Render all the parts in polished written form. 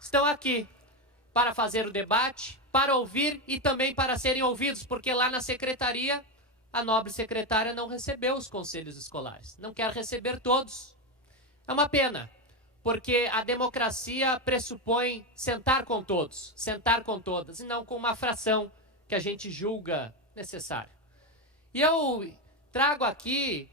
estão aqui para fazer o debate, para ouvir e também para serem ouvidos, porque lá na secretaria, a nobre secretária não recebeu os conselhos escolares, não quer receber todos. É uma pena, porque a democracia pressupõe sentar com todos, sentar com todas, e não com uma fração que a gente julga necessária. E eu trago aqui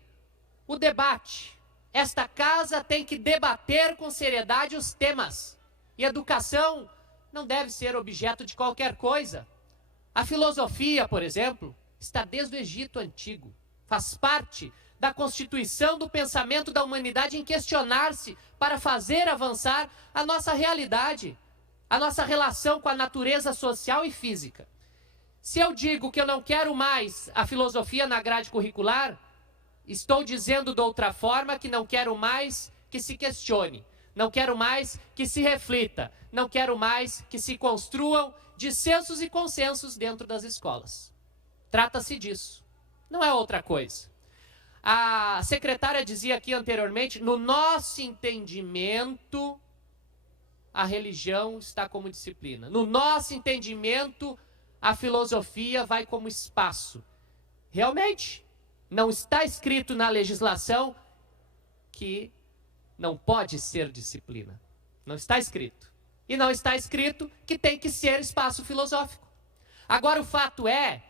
o debate. Esta casa tem que debater com seriedade os temas. E educação não deve ser objeto de qualquer coisa. A filosofia, por exemplo, está desde o Egito Antigo. Faz parte da constituição do pensamento da humanidade em questionar-se para fazer avançar a nossa realidade, a nossa relação com a natureza social e física. Se eu digo que eu não quero mais a filosofia na grade curricular, estou dizendo de outra forma que não quero mais que se questione, não quero mais que se reflita, não quero mais que se construam dissensos e consensos dentro das escolas. Trata-se disso, não é outra coisa. A secretária dizia aqui anteriormente, no nosso entendimento, a religião está como disciplina. No nosso entendimento, a filosofia vai como espaço. Realmente, não está escrito na legislação que não pode ser disciplina. Não está escrito. E não está escrito que tem que ser espaço filosófico. Agora, o fato é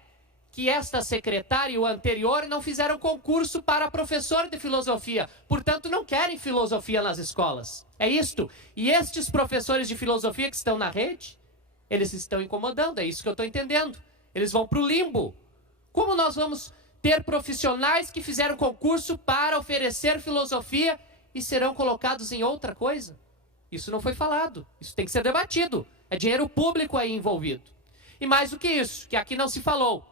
que esta secretária e o anterior não fizeram concurso para professor de filosofia. Portanto, não querem filosofia nas escolas. É isto. E estes professores de filosofia que estão na rede, eles estão incomodando. É isso que eu estou entendendo. Eles vão para o limbo. Como nós vamos ter profissionais que fizeram concurso para oferecer filosofia e serão colocados em outra coisa? Isso não foi falado. Isso tem que ser debatido. É dinheiro público aí envolvido. E mais do que isso, que aqui não se falou.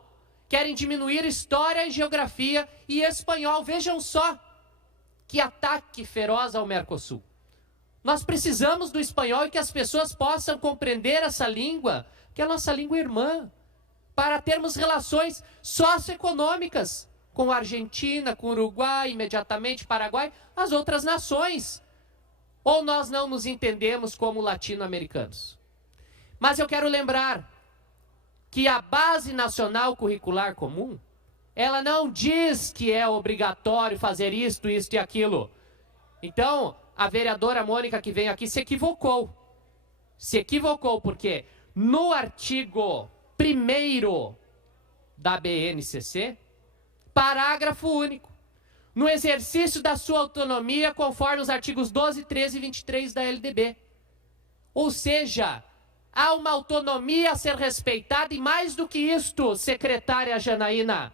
Querem diminuir história e geografia e espanhol. Vejam só que ataque feroz ao Mercosul. Nós precisamos do espanhol e que as pessoas possam compreender essa língua, que é a nossa língua irmã, para termos relações socioeconômicas com a Argentina, com o Uruguai, imediatamente Paraguai, as outras nações. Ou nós não nos entendemos como latino-americanos? Mas eu quero lembrar que a Base Nacional Curricular Comum, ela não diz que é obrigatório fazer isto, isto e aquilo. Então, a vereadora Mônica que vem aqui se equivocou. Se equivocou porque no artigo 1º da BNCC, parágrafo único, no exercício da sua autonomia conforme os artigos 12, 13 e 23 da LDB. Ou seja, há uma autonomia a ser respeitada e mais do que isto, secretária Janaína,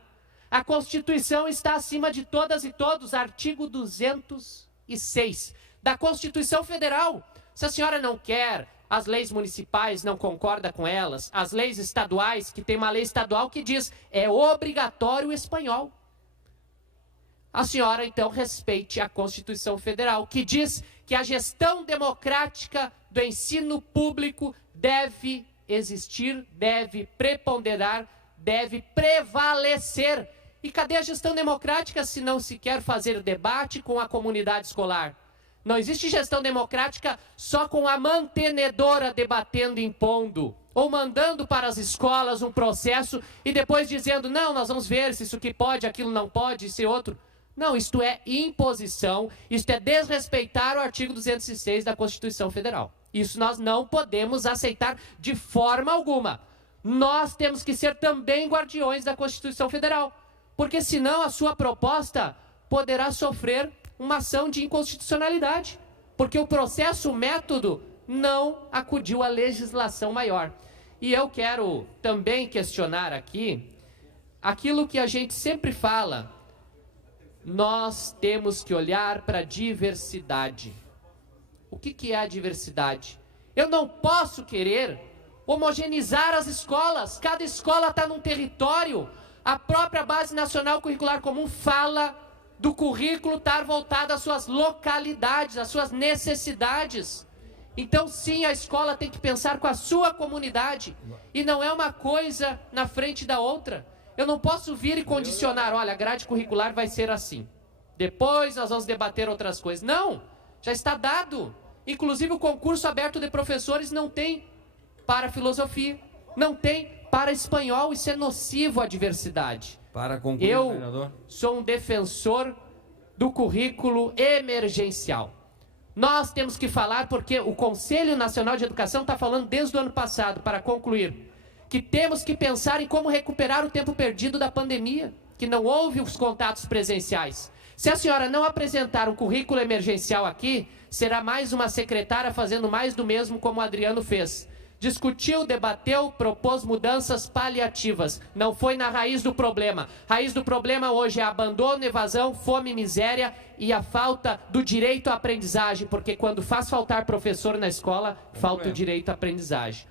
a Constituição está acima de todas e todos, artigo 206 da Constituição Federal. Se a senhora não quer, as leis municipais não concorda com elas, as leis estaduais, que tem uma lei estadual que diz, é obrigatório o espanhol. A senhora, então, respeite a Constituição Federal, que diz que a gestão democrática do ensino público deve existir, deve preponderar, deve prevalecer. E cadê a gestão democrática se não se quer fazer debate com a comunidade escolar? Não existe gestão democrática só com a mantenedora debatendo e impondo, ou mandando para as escolas um processo e depois dizendo, não, nós vamos ver se isso aqui pode, aquilo não pode, isso é outro. Não, isto é imposição, isto é desrespeitar o artigo 206 da Constituição Federal. Isso nós não podemos aceitar de forma alguma. Nós temos que ser também guardiões da Constituição Federal, porque senão a sua proposta poderá sofrer uma ação de inconstitucionalidade, porque o processo, o método, não acudiu à legislação maior. E eu quero também questionar aqui aquilo que a gente sempre fala. Nós temos que olhar para a diversidade. O que é a diversidade? Eu não posso querer homogeneizar as escolas. Cada escola está num território. A própria Base Nacional Curricular Comum fala do currículo estar voltado às suas localidades, às suas necessidades. Então, sim, a escola tem que pensar com a sua comunidade. E não é uma coisa na frente da outra. Eu não posso vir e condicionar, olha, a grade curricular vai ser assim. Depois nós vamos debater outras coisas. Não, já está dado. Inclusive o concurso aberto de professores não tem para filosofia, não tem para espanhol. Isso é nocivo à diversidade. Para concluir, Eu governador. sou um defensor do currículo emergencial. Nós temos que falar, porque o Conselho Nacional de Educação está falando desde o ano passado, para concluir, que temos que pensar em como recuperar o tempo perdido da pandemia, que não houve os contatos presenciais. Se a senhora não apresentar um currículo emergencial aqui, será mais uma secretária fazendo mais do mesmo como o Adriano fez. Discutiu, debateu, propôs mudanças paliativas. Não foi na raiz do problema. Raiz do problema hoje é abandono, evasão, fome, miséria e a falta do direito à aprendizagem, porque quando faz faltar professor na escola, falta o direito à aprendizagem.